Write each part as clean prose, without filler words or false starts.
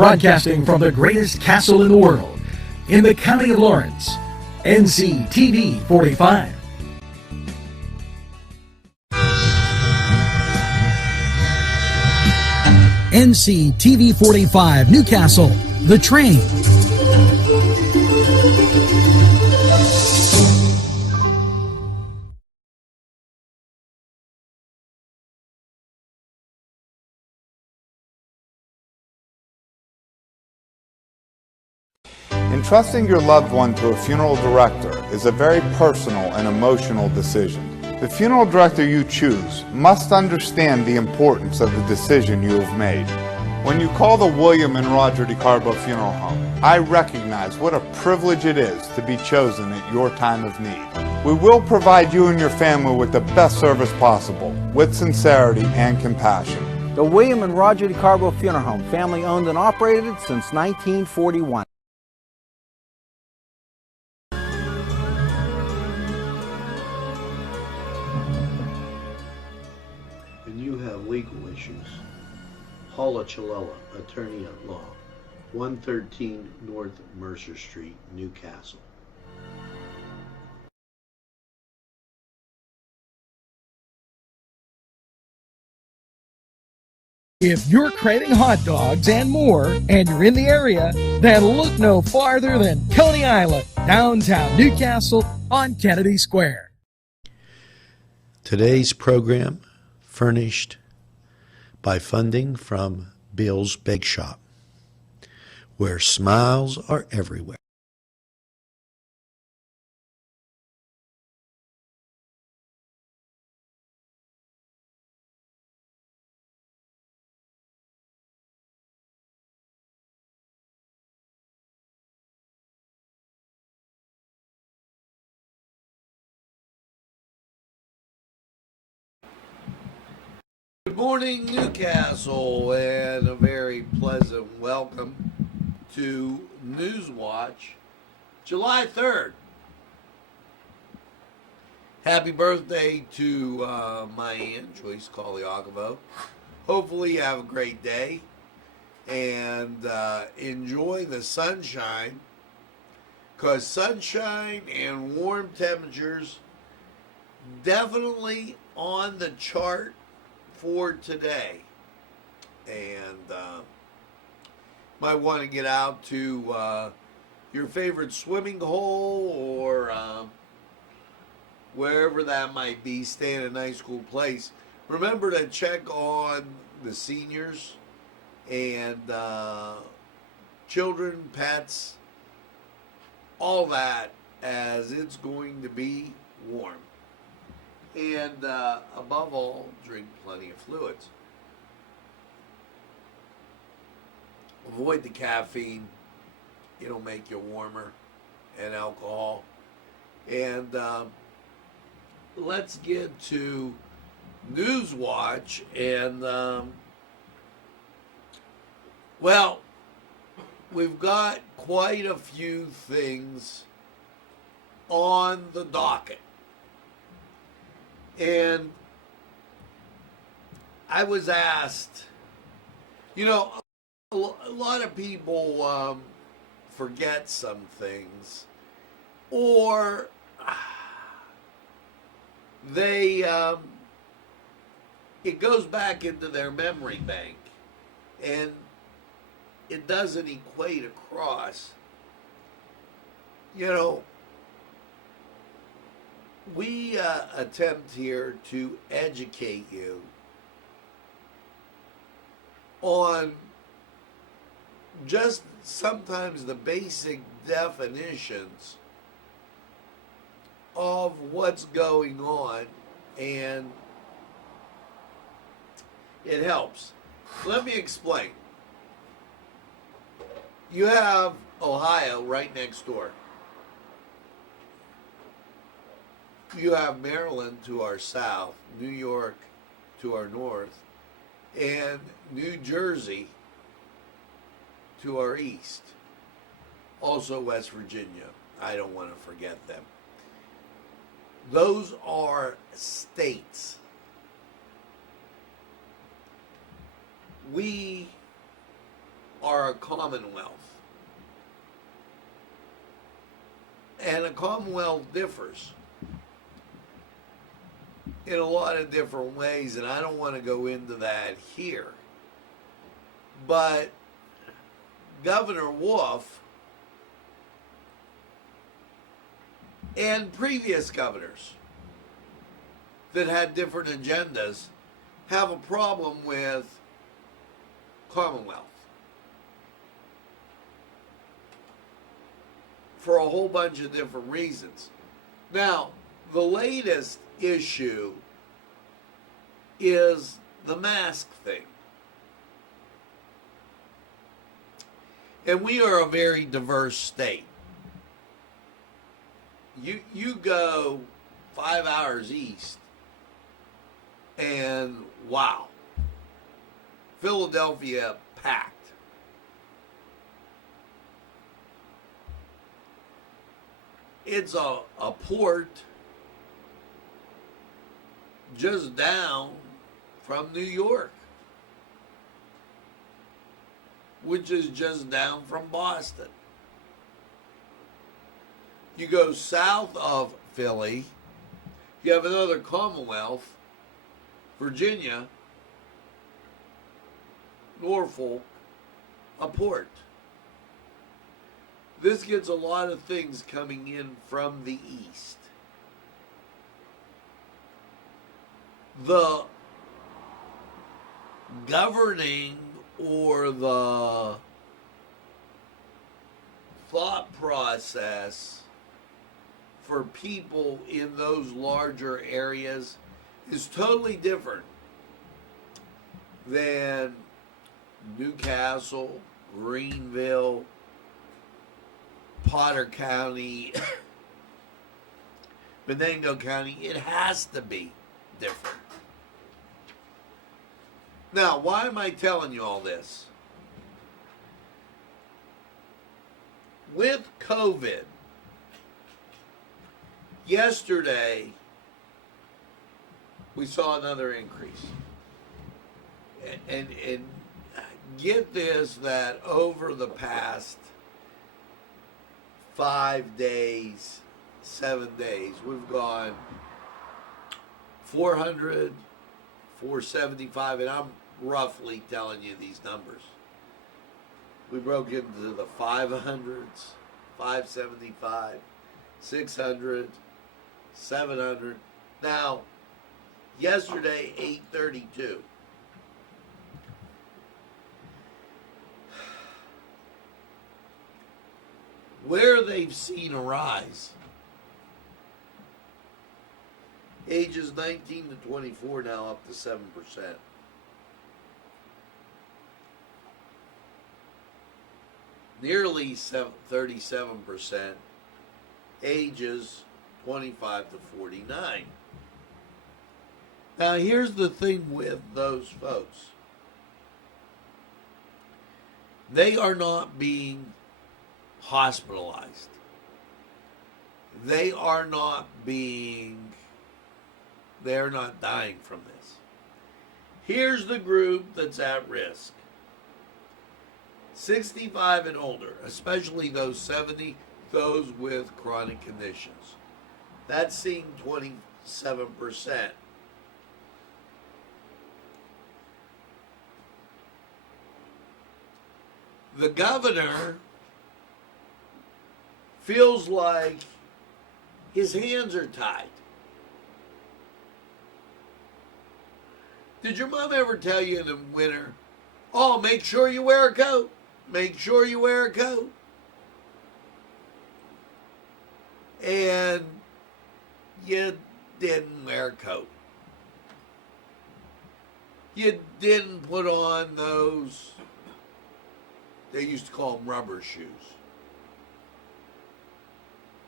Broadcasting from the greatest castle in the world, in the county of Lawrence, Nctv45. Nctv45 Newcastle, The Train. Entrusting your loved one to a funeral director is a very personal and emotional decision. The funeral director you choose must understand the importance of the decision you have made. When you call the William and Roger DeCarbo Funeral Home, I recognize what a privilege it is to be chosen at your time of need. We will provide you and your family with the best service possible, with sincerity and compassion. The William and Roger DeCarbo Funeral Home, family owned and operated since 1941. Legal issues. Paula Chalella, attorney at law, 113 North Mercer Street, Newcastle. If you're craving hot dogs and more, and you're in the area, then look no farther than Coney Island, downtown Newcastle on Kennedy Square. Today's program furnished by funding from Bill's Bake Shop, where smiles are everywhere. Good morning, Newcastle, and a very pleasant welcome to Newswatch, July 3rd. Happy birthday to my aunt, Joyce Caliacovo. Hopefully you have a great day and enjoy the sunshine, because sunshine and warm temperatures definitely on the chart for today. And might want to get out to your favorite swimming hole or wherever that might be. Stay in a nice cool place. Remember to check on the seniors and children, pets, all that, as it's going to be warm. And above all, drink plenty of fluids. Avoid the caffeine. It'll make you warmer, and alcohol. And let's get to Newswatch. And, well, we've got quite a few things on the docket. And I was asked, you know, a lot of people forget some things, or they, it goes back into their memory bank, and it doesn't equate across. You know, we attempt here to educate you on just sometimes the basic definitions of what's going on, and it helps. Let me explain. You have Ohio right next door. You have Maryland to our south, New York to our north, and New Jersey to our east. Also West Virginia. I don't want to forget them. Those are states. We are a commonwealth. And a commonwealth differs in a lot of different ways, and I don't want to go into that here. But Governor Wolf and previous governors that had different agendas have a problem with Commonwealth for a whole bunch of different reasons. Now, the latest issue is the mask thing. And we are a very diverse state. You go 5 hours east and wow, Philadelphia packed. It's a port just down from New York, which is just down from Boston. You go south of Philly, you have another Commonwealth, Virginia, Norfolk, a port. This gets a lot of things coming in from the east. The governing or the thought process for people in those larger areas is totally different than Newcastle, Greenville, Potter County, Venango County. It has to be different. Now, why am I telling you all this? With COVID, yesterday, we saw another increase. And get this, that over the past 5 days, 7 days, we've gone 400, 475, and I'm roughly telling you these numbers. We broke into the 500s, 575, 600, 700. Now, yesterday, 832. Where they've seen a rise, ages 19 to 24 now up to 7%. Nearly 37%, ages 25 to 49. Now here's the thing with those folks. They are not being hospitalized. They're not dying from this. Here's the group that's at risk. 65 and older, especially those 70, those with chronic conditions. That's seeing 27%. The governor feels like his hands are tied. Did your mom ever tell you in the winter, oh, make sure you wear a coat? Make sure you wear a coat. And you didn't wear a coat. You didn't put on those, they used to call them rubber shoes.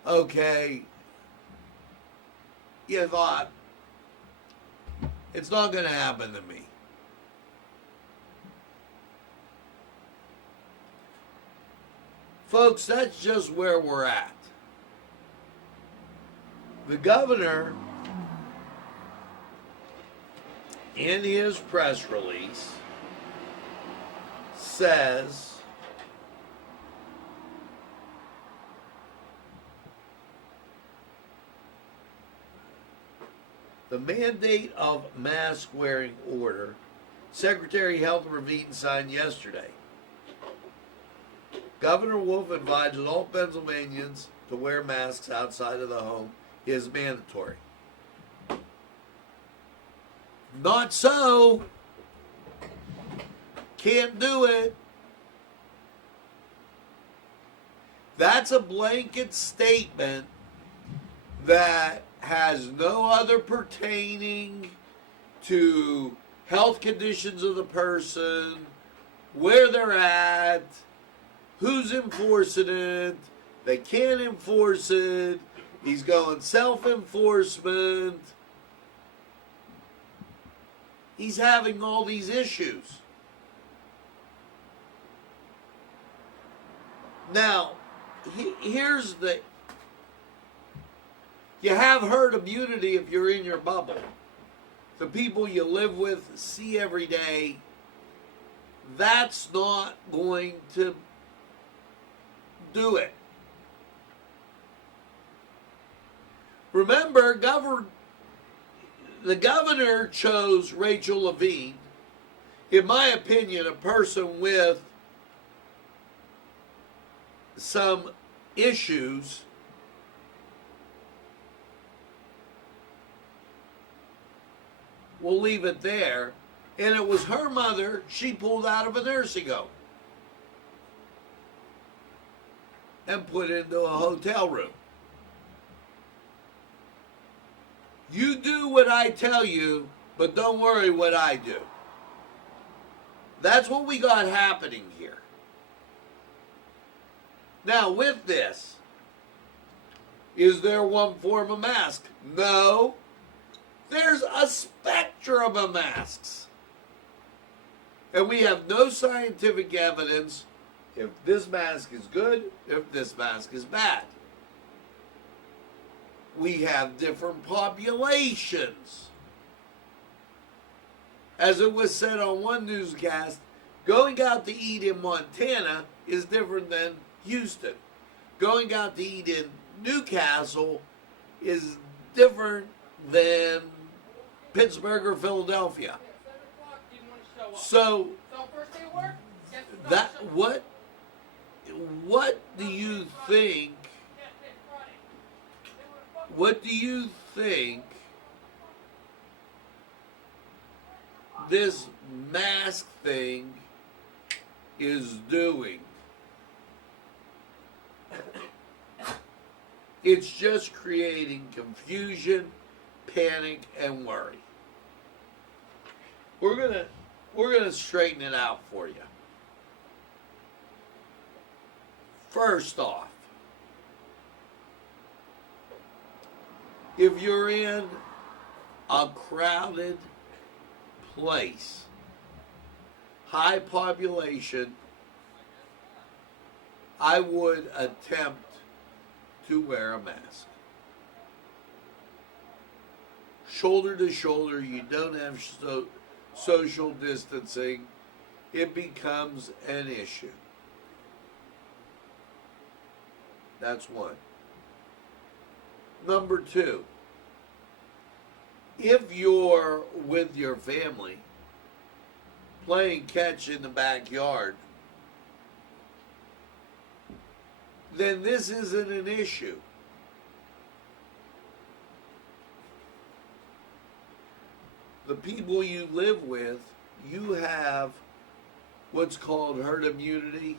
Okay, you thought, it's not going to happen to me. Folks, that's just where we're at. The governor, in his press release, says The mandate of mask wearing order, Secretary of Health Levine signed yesterday. Governor Wolf advises all Pennsylvanians to wear masks outside of the home is mandatory. Not so. Can't do it. That's a blanket statement that has no other pertaining to health conditions of the person, where they're at, who's enforcing it. They can't enforce it. He's going self-enforcement. He's having all these issues. Now, here's the... You have herd immunity if you're in your bubble. The people you live with, see every day, that's not going to do it. Remember, the governor chose Rachel Levine, in my opinion, a person with some issues. We'll leave it there. And it was her mother she pulled out of a nursing home and put into a hotel room. You do what I tell you, but don't worry what I do. That's what we got happening here. Now, with this, is there one form of mask? No. There's a spectrum of masks. And we have no scientific evidence if this mask is good, if this mask is bad. We have different populations. As it was said on one newscast, going out to eat in Montana is different than Houston. Going out to eat in Newcastle is different than Pittsburgh or Philadelphia. So that what do you think? What do you think this mask thing is doing? It's just creating confusion, panic, and worry. We're gonna straighten it out for you. First off, if you're in a crowded place, high population, I would attempt to wear a mask. Shoulder to shoulder, you don't have social distancing, it becomes an issue. That's one. Number two, if you're with your family playing catch in the backyard, then this isn't an issue. The people you live with, you have what's called herd immunity,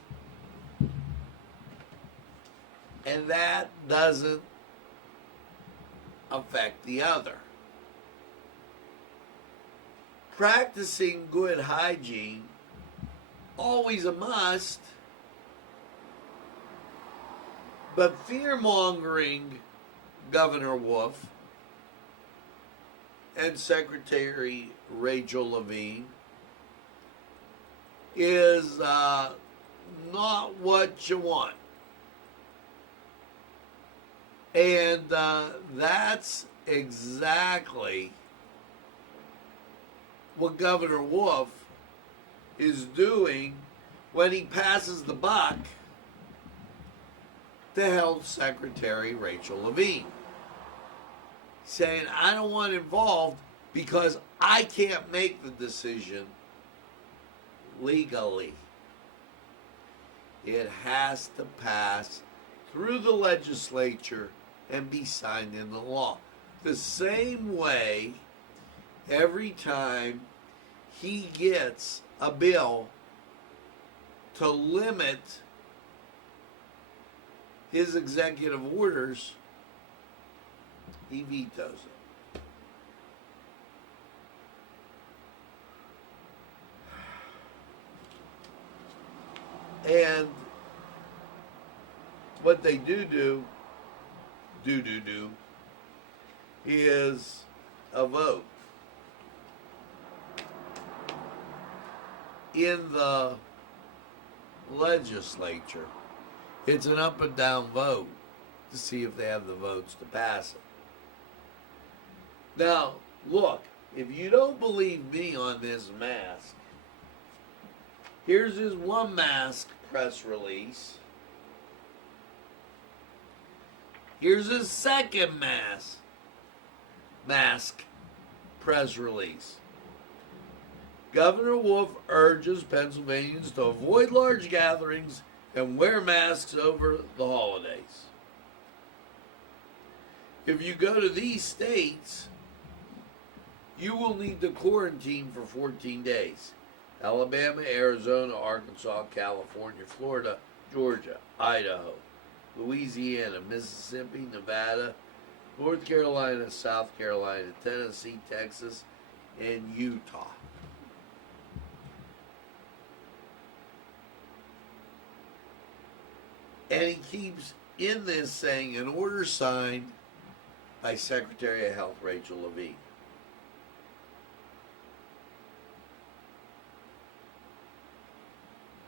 and that doesn't affect the other. Practicing good hygiene, always a must, but fear-mongering Governor Wolf and Secretary Rachel Levine is not what you want. And that's exactly what Governor Wolf is doing when he passes the buck to Health Secretary Rachel Levine. saying, I don't want involved because I can't make the decision legally. It has to pass through the legislature and be signed into law. The same way every time he gets a bill to limit his executive orders, he vetoes it. And what they do is a vote in the legislature. It's an up and down vote to see if they have the votes to pass it. Now, look, if you don't believe me on this mask, here's his one mask press release. Here's his second mask press release. Governor Wolf urges Pennsylvanians to avoid large gatherings and wear masks over the holidays. If you go to these states, you will need to quarantine for 14 days. Alabama, Arizona, Arkansas, California, Florida, Georgia, Idaho, Louisiana, Mississippi, Nevada, North Carolina, South Carolina, Tennessee, Texas, and Utah. And he keeps in this saying, an order signed by Secretary of Health Rachel Levine.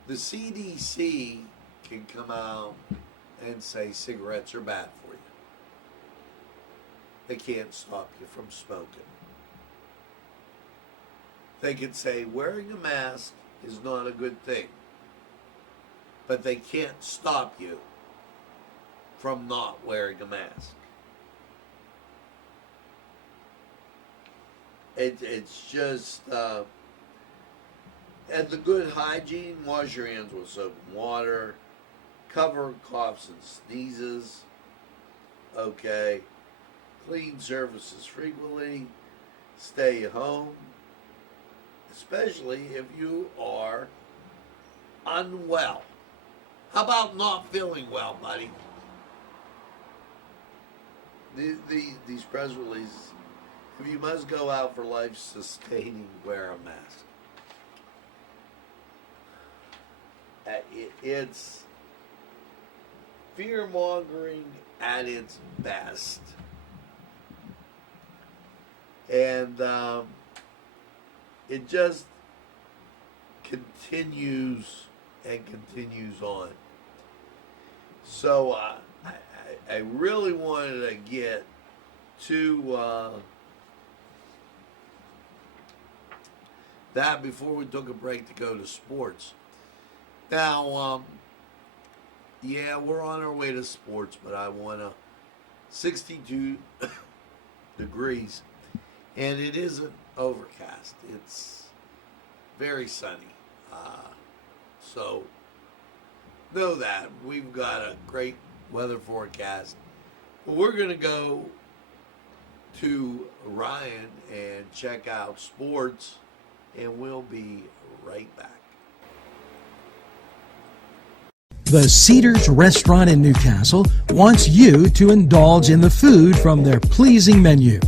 The CDC can come out and say cigarettes are bad for you. They can't stop you from smoking. They can say wearing a mask is not a good thing, but they can't stop you from not wearing a mask. It's just, and the good hygiene, wash your hands with soap and water, cover coughs and sneezes, okay, clean surfaces frequently, stay home, especially if you are unwell. How about not feeling well, buddy? These press releases, if you must go out for life-sustaining, wear a mask. It's fear-mongering at its best. And it just continues and continues on. So I really wanted to get to that before we took a break to go to sports. Now, yeah, we're on our way to sports, but I want 62 degrees, and it isn't overcast. It's very sunny. So know that. We've got a great weather forecast. But we're going to go to Ryan and check out sports, and we'll be right back. The Cedars Restaurant in Newcastle wants you to indulge in the food from their pleasing menu.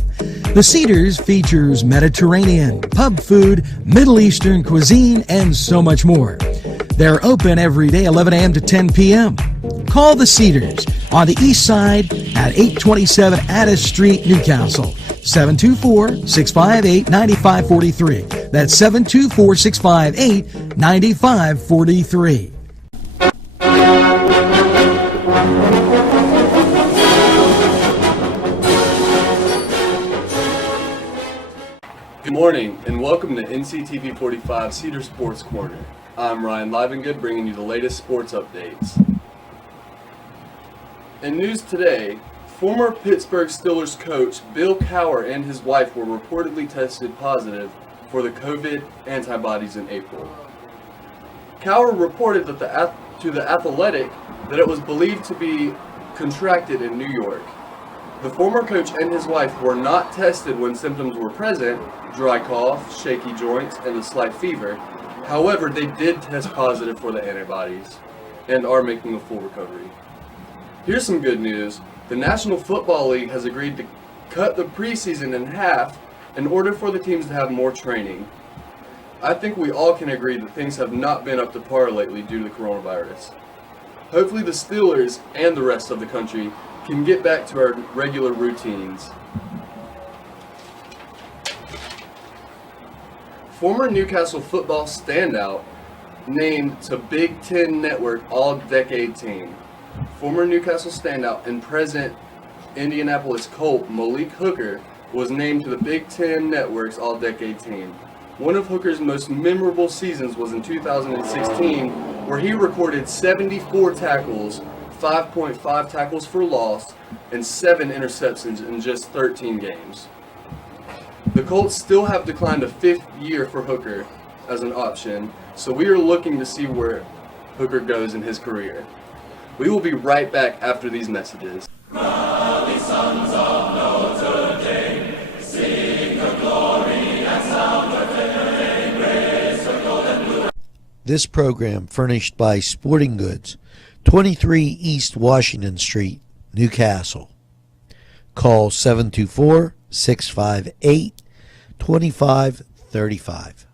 The Cedars features Mediterranean, pub food, Middle Eastern cuisine, and so much more. They're open every day, 11 a.m. to 10 p.m. Call the Cedars on the east side at 827 Addis Street, Newcastle. 724-658-9543. That's 724-658-9543. Good morning and welcome to Nctv45 Cedar Sports Corner. I'm Ryan Livengood bringing you the latest sports updates. In news today, Former Pittsburgh Steelers coach Bill Cowher and his wife were reportedly tested positive for the COVID antibodies in April. Cowher reported that to The Athletic that it was believed to be contracted in New York. The former coach and his wife were not tested when symptoms were present, dry cough, shaky joints, and a slight fever. However, they did test positive for the antibodies and are making a full recovery. Here's some good news. The National Football League has agreed to cut the preseason in half in order for the teams to have more training. I think we all can agree that things have not been up to par lately due to the coronavirus. Hopefully the Steelers and the rest of the country can get back to our regular routines. Former Newcastle football standout named to Big Ten Network All-Decade Team. Former Newcastle standout and present Indianapolis Colt Malik Hooker was named to the Big Ten Network's All-Decade Team. One of Hooker's most memorable seasons was in 2016, where he recorded 74 tackles, 5.5 tackles for loss, and 7 interceptions in just 13 games. The Colts still have declined a 5th year for Hooker as an option, so we are looking to see where Hooker goes in his career. We will be right back after these messages. Rally, sons of Notre Dame, sing the glory and sound the fame, raise the golden blue. This program furnished by Sporting Goods, 23 East Washington Street, Newcastle. Call 724-658-2535.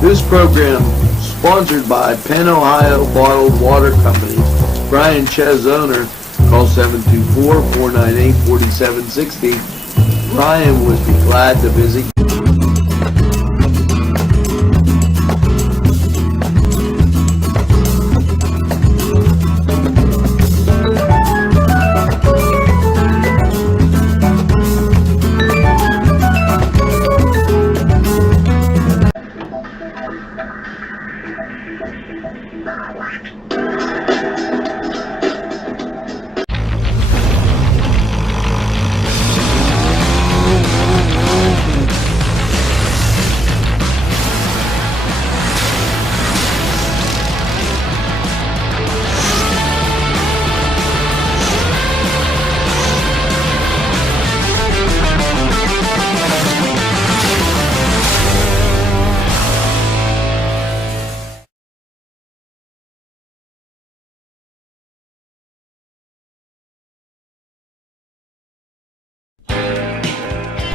This program sponsored by Penn Ohio Bottled Water Company. Brian Ches, owner. Call 724-498-4760. Brian would be glad to visit you.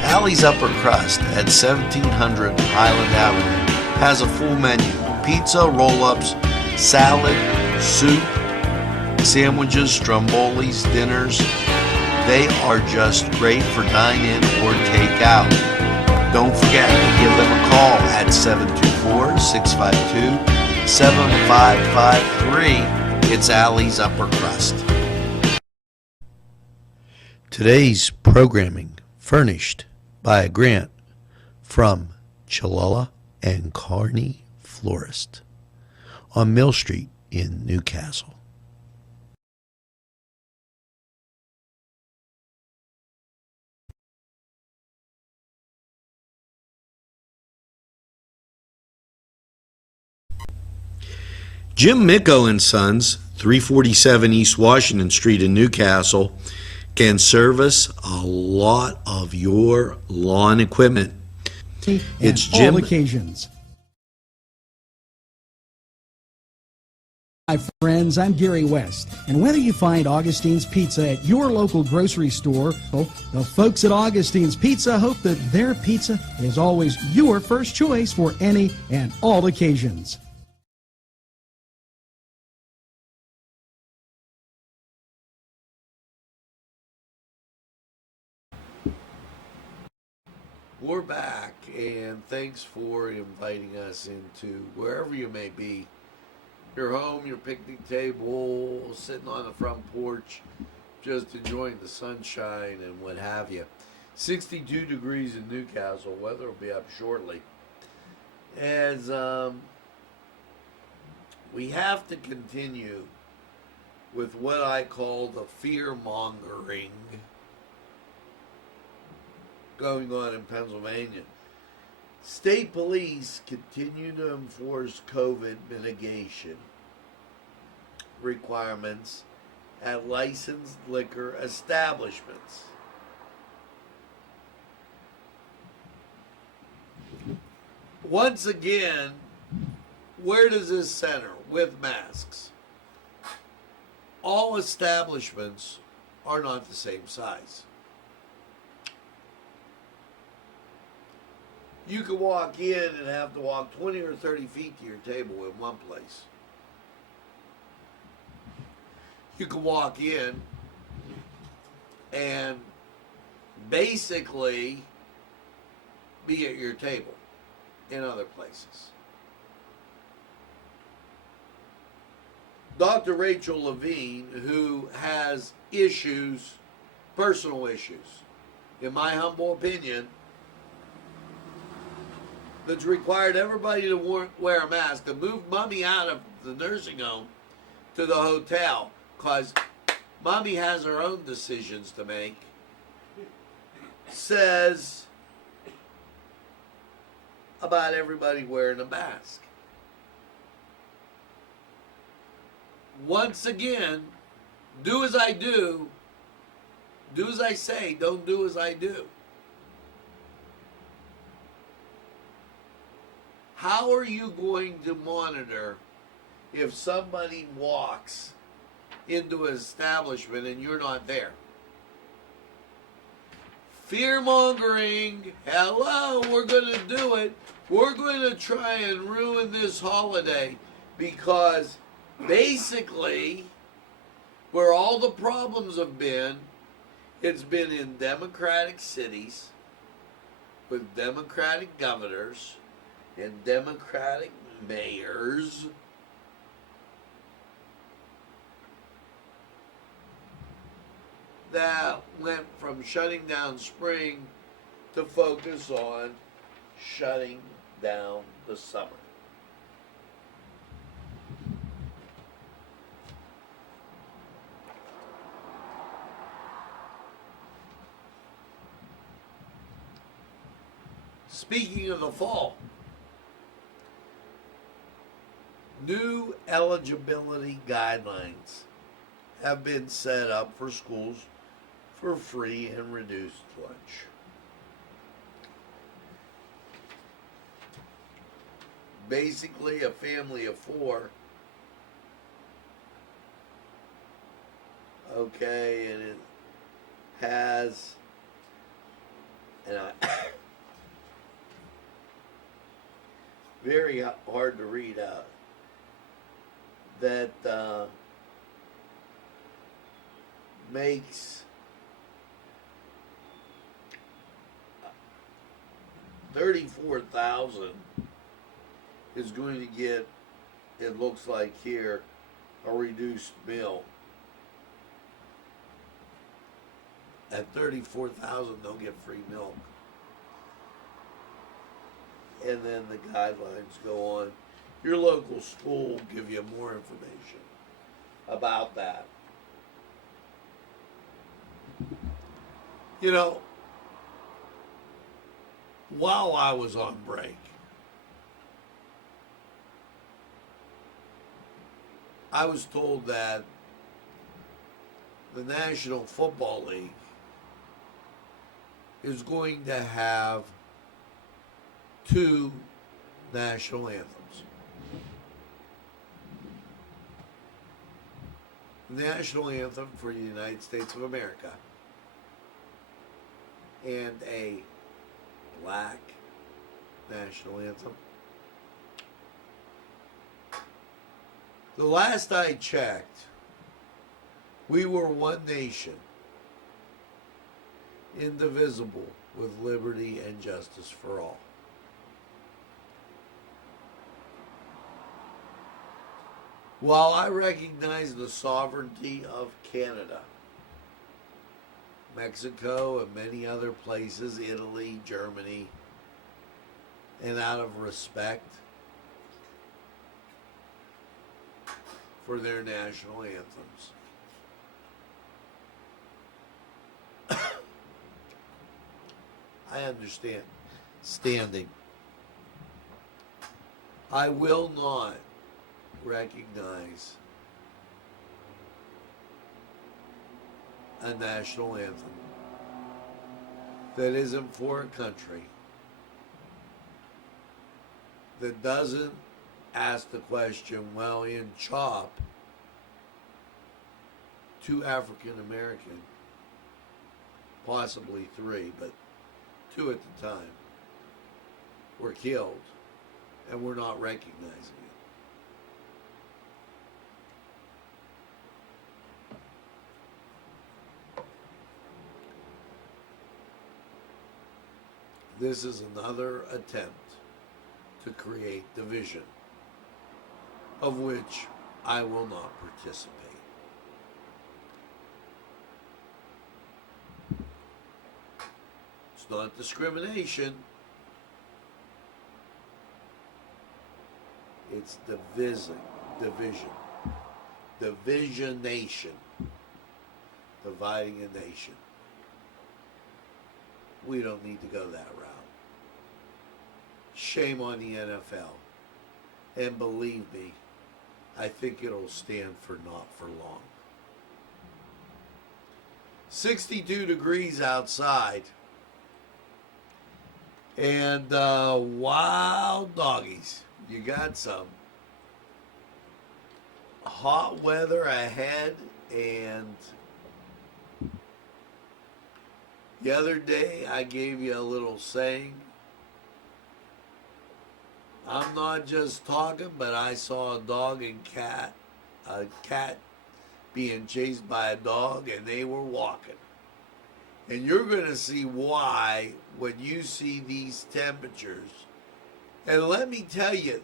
Alley's Upper Crust at 1700 Highland Avenue has a full menu: pizza, roll-ups, salad, soup, sandwiches, strombolis, dinners. They are just great for dine-in or take-out. Don't forget to give them a call at 724-652-7553. It's Alley's Upper Crust. Today's programming furnished by a grant from Chalala and Carney Florist on Mill Street in Newcastle. Jim Micco and Sons, 347 East Washington Street in Newcastle, can service a lot of your lawn equipment. It's Jim. All occasions. Hi friends, I'm Gary West, and whether you find Augustine's Pizza at your local grocery store, the folks at Augustine's Pizza hope that their pizza is always your first choice for any and all occasions. We're back, and thanks for inviting us into wherever you may be. Your home, your picnic table, sitting on the front porch, just enjoying the sunshine and what have you. 62 degrees in Newcastle. Weather will be up shortly. As we have to continue with what I call the fear-mongering going on in Pennsylvania. State police continue to enforce COVID mitigation requirements at licensed liquor establishments. Once again, where does this center? With masks. All establishments are not the same size. You can walk in and have to walk 20 or 30 feet to your table in one place. You can walk in and basically be at your table in other places. Dr. Rachel Levine, who has issues, personal issues, in my humble opinion, that's required everybody to wear a mask, to move mommy out of the nursing home to the hotel, because mommy has her own decisions to make, says about everybody wearing a mask. Once again, do as I do as I say, don't do as I do. How are you going to monitor if somebody walks into an establishment and you're not there? Fear-mongering, hello, we're going to do it. We're going to try and ruin this holiday because basically where all the problems have been, it's been in Democratic cities with Democratic governors and Democratic mayors that went from shutting down spring to focus on shutting down the summer. Speaking of the fall, new eligibility guidelines have been set up for schools for free and reduced lunch. Basically, a family of four, okay, and it has, and very hard to read out, that makes 34,000 is going to get, it looks like here, a reduced meal. At 34,000, they'll get free milk. And then the guidelines go on. Your local school will give you more information about that. You know, while I was on break, I was told that the National Football League is going to have 2 national anthems. The national anthem for the United States of America and a black national anthem. The last I checked, we were one nation, indivisible, with liberty and justice for all. While I recognize the sovereignty of Canada, Mexico, and many other places, Italy, Germany, and out of respect for their national anthems. I understand. Standing. I will not recognize a national anthem that isn't for a country that doesn't ask the question, well, in CHOP, 2 African American, possibly 3, but 2 at the time, were killed, and we're not recognizing it. This is another attempt to create division, of which I will not participate. It's not discrimination. It's divisionation, dividing a nation. We don't need to go that route. Shame on the NFL. And believe me, I think it'll stand for not for long. 62 degrees outside. And wild doggies. You got some hot weather ahead, and the other day I gave you a little saying. I'm not just talking, but I saw a dog and a cat being chased by a dog, and they were walking. And you're going to see why when you see these temperatures. And let me tell you,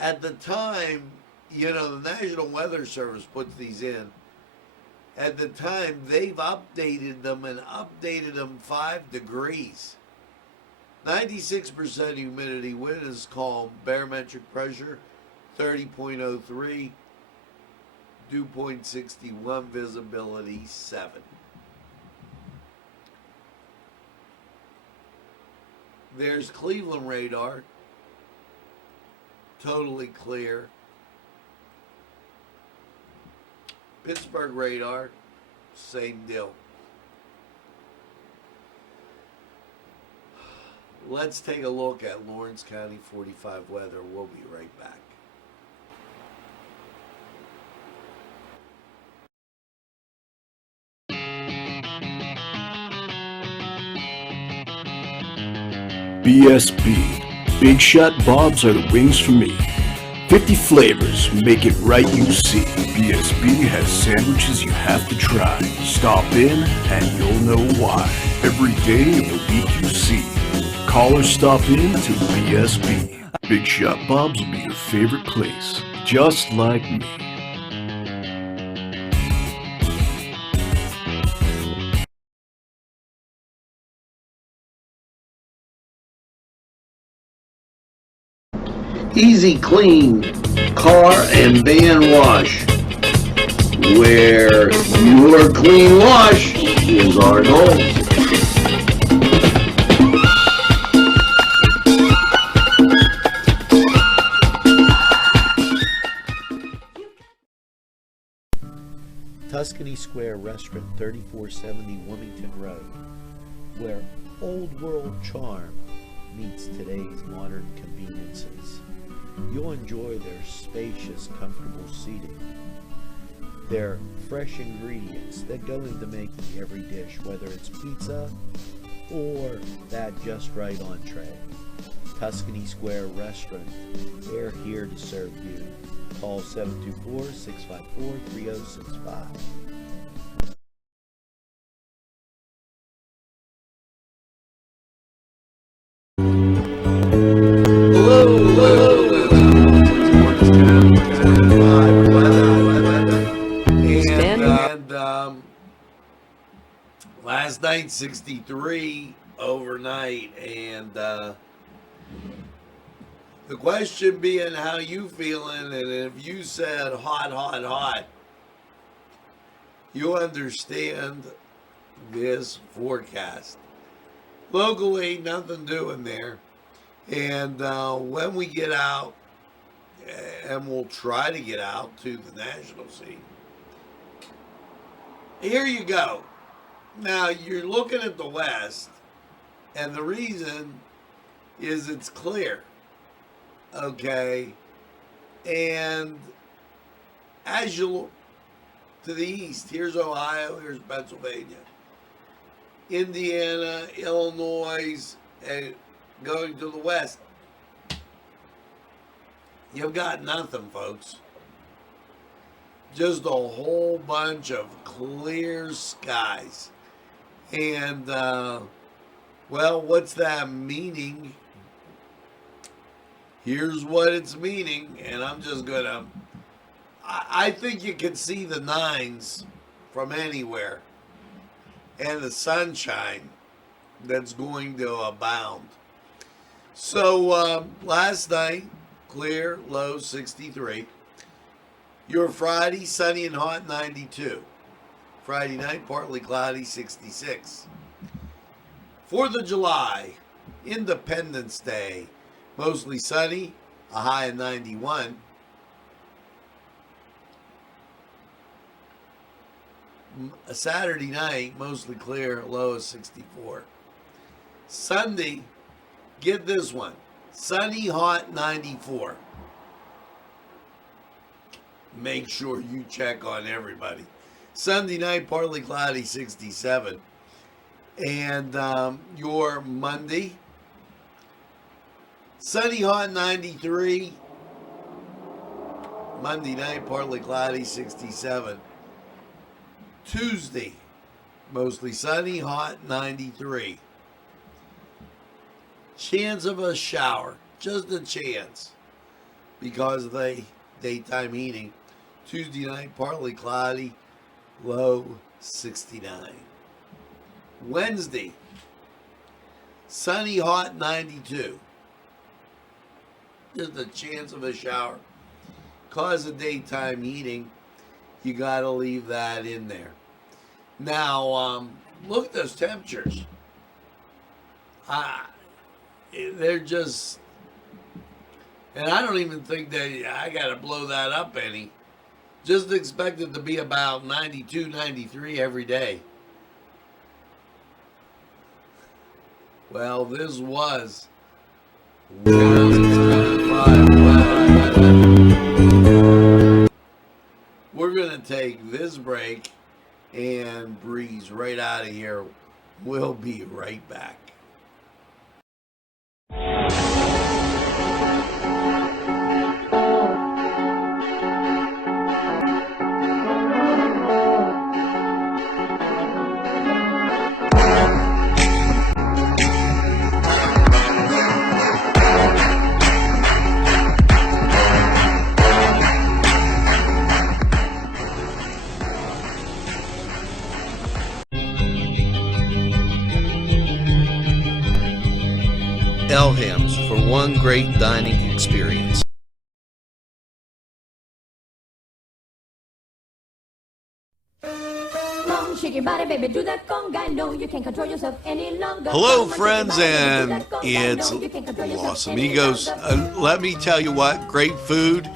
at the time, the National Weather Service puts these in. At the time, they've updated them 5 degrees. 96% humidity, wind is calm, barometric pressure 30.03, dew point 61, visibility 7. There's Cleveland radar, totally clear. Pittsburgh radar, same deal. Let's take a look at Lawrence County 45 weather. We'll be right back. BSB. Big Shot Bobs are the wings for me. 50 flavors, make it right, you see. BSB has sandwiches you have to try. Stop in and you'll know why. Every day of the week you see. Call or stop in to BSB. Big Shot Bobs will be your favorite place, just like me. Easy Clean Car and Van Wash, where your clean wash is our goal. Tuscany Square Restaurant, 3470 Wilmington Road, where old world charm meets today's modern conveniences. You'll enjoy their spacious, comfortable seating, their fresh ingredients that go into making every dish, whether it's pizza or that just right entree. Tuscany Square Restaurant, they're here to serve you. Call 724-654-3065. Last night 63 overnight, and The question being how you feeling, and if you said hot, hot, hot, you understand this forecast. Locally, nothing doing there. And when we get out, and we'll try to get out to the national scene, here you go. Now, you're looking at the West, and the reason is it's clear. Okay? And as you look to the east, here's Ohio, here's Pennsylvania, Indiana, Illinois, and going to the west. You've got nothing, folks. Just a whole bunch of clear skies. And, well, what's that meaning? Here's what it's meaning, and I'm just gonna, I think you can see the nines from anywhere, and the sunshine that's going to abound. So last night, clear, low 63. Your Friday, sunny and hot, 92. Friday night, partly cloudy, 66. 4th of July, Independence Day, mostly sunny, a high of 91. A Saturday night, mostly clear, low of 64. Sunday, get this one, sunny, hot, 94. Make sure you check on everybody. Sunday night, partly cloudy, 67. And your Monday, sunny, hot, 93. Monday night, partly cloudy, 67. Tuesday, mostly sunny, hot, 93. Chance of a shower, just a chance, because of the daytime heating. Tuesday night, partly cloudy, low 69. Wednesday, sunny, hot, 92. Just a chance of a shower. Because of daytime heating, you got to leave that in there. Now, look at those temperatures. They're just, and I don't even think that I got to blow that up any. Just expect it to be about 92, 93 every day. Well, this was we're going to take this break and breeze right out of here. We'll be right back. Elham's for one great dining experience. Shake your body, baby, do that conga. No, you can't control yourself any longer. Hello, friends, and it's Los Amigos. Let me tell you what, great food.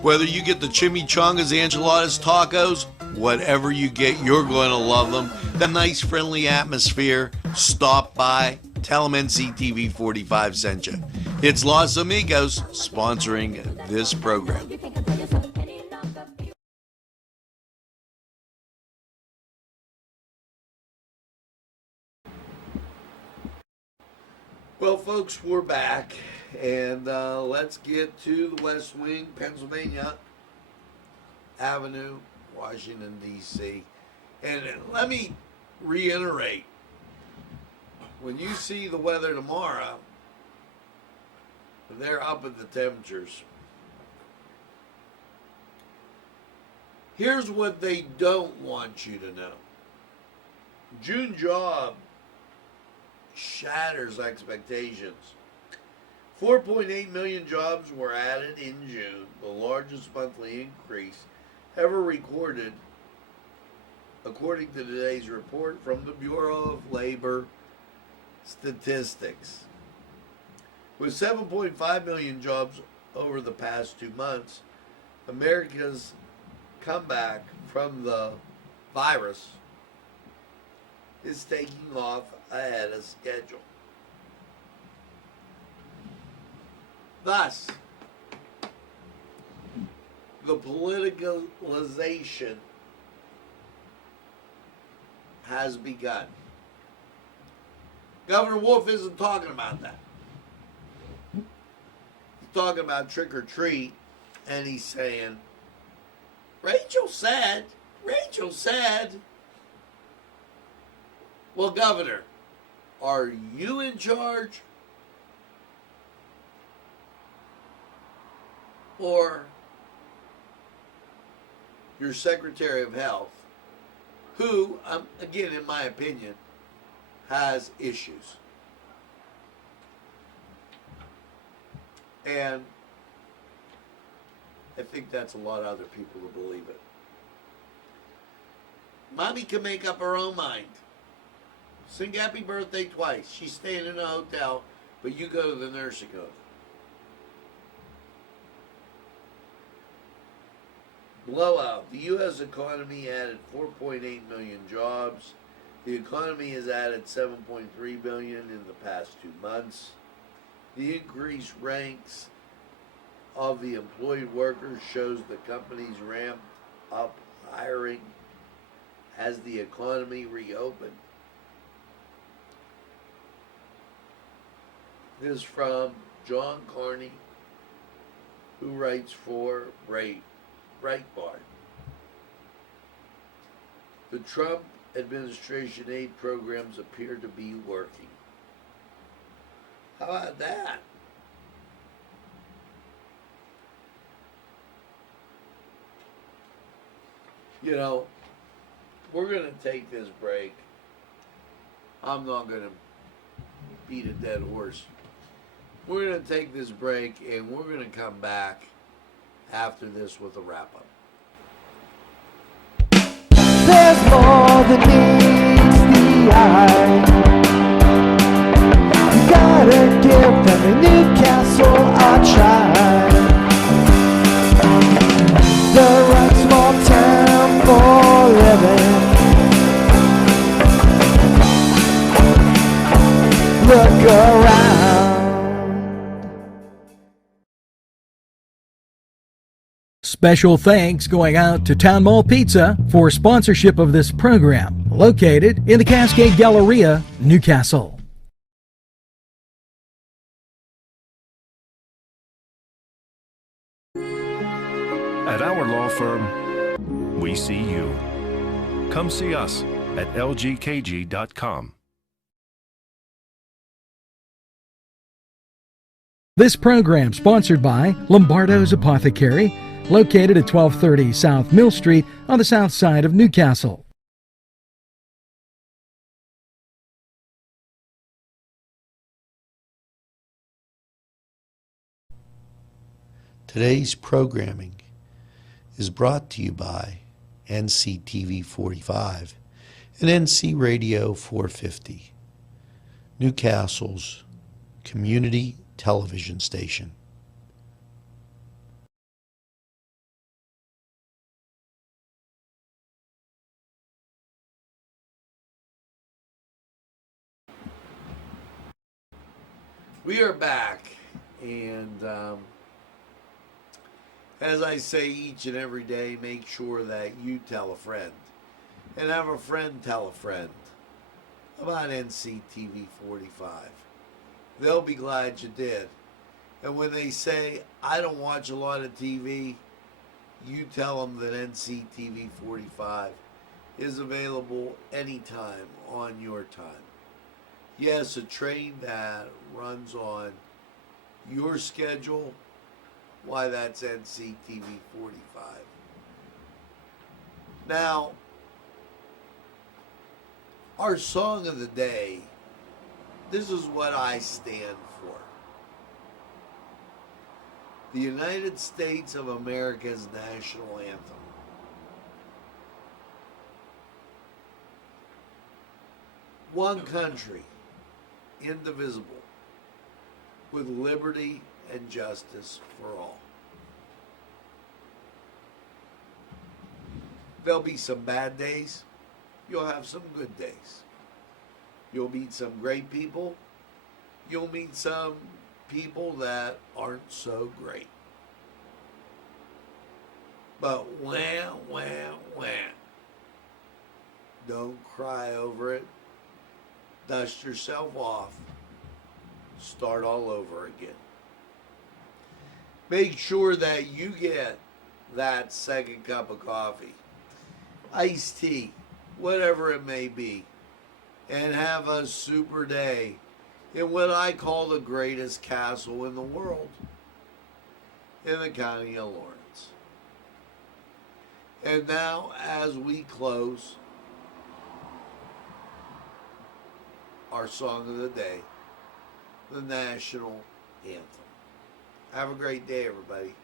Whether you get the chimichangas, enchiladas, tacos, whatever you get, you're going to love them. The nice, friendly atmosphere. Stop by. Tell them Nctv45 sent you. It's Los Amigos sponsoring this program. Well, folks, we're back, and let's get to the West Wing, Pennsylvania Avenue, Washington, D.C. And let me reiterate, when you see the weather tomorrow, they're up at the temperatures. Here's what they don't want you to know. June job shatters expectations. 4.8 million jobs were added in June, the largest monthly increase ever recorded, according to today's report from the Bureau of Labor Statistics. With 7.5 million jobs over the past 2 months, America's comeback from the virus is taking off ahead of schedule. Thus, the politicalization has begun. Governor Wolf isn't talking about that. He's talking about trick or treat, and he's saying, Rachel said. Well, Governor, are you in charge? Or your Secretary of Health, who, again, in my opinion, has issues. And I think that's a lot of other people to believe it. Mommy can make up her own mind. Sing happy birthday twice. She's staying in a hotel, but you go to the nursing home. Blowout. The U.S. economy added 4.8 million jobs. The economy has added 7.3 billion in the past 2 months. The increased ranks of the employed workers shows the companies ramped up hiring as the economy reopened. This is from John Carney, who writes for Breitbart. The Trump administration aid programs appear to be working. How about that? You know, we're going to take this break. I'm not going to beat a dead horse. We're going to take this break, and we're going to come back after this with a wrap-up. There's more than meets the eye. You gotta give them a Newcastle a try. The right small town for living. Look around. Special thanks going out to Town Mall Pizza for sponsorship of this program, located in the Cascade Galleria, Newcastle. At our law firm, we see you. Come see us at lgkg.com. This program sponsored by Lombardo's Apothecary, located at 1230 South Mill Street on the south side of Newcastle. Today's programming is brought to you by Nctv45 and NC Radio 450, Newcastle's community television station. We are back, and as I say each and every day, make sure that you tell a friend, and have a friend tell a friend about Nctv45. They'll be glad you did. And when they say, I don't watch a lot of TV, you tell them that Nctv45 is available anytime on your time. Yes, a train that runs on your schedule, why, that's Nctv45. Now, our song of the day, this is what I stand for. the United States of America's national anthem. One country, indivisible, with liberty and justice for all. There'll be some bad days. You'll have some good days. You'll meet some great people. You'll meet some people that aren't so great. But wah, wah, wah. Don't cry over it. Dust yourself off. Start all over again. Make sure that you get that second cup of coffee, iced tea, whatever it may be, and have a super day in what I call the greatest castle in the world, in the county of Lawrence. And now, as we close our song of the day, the national anthem. Have a great day, everybody.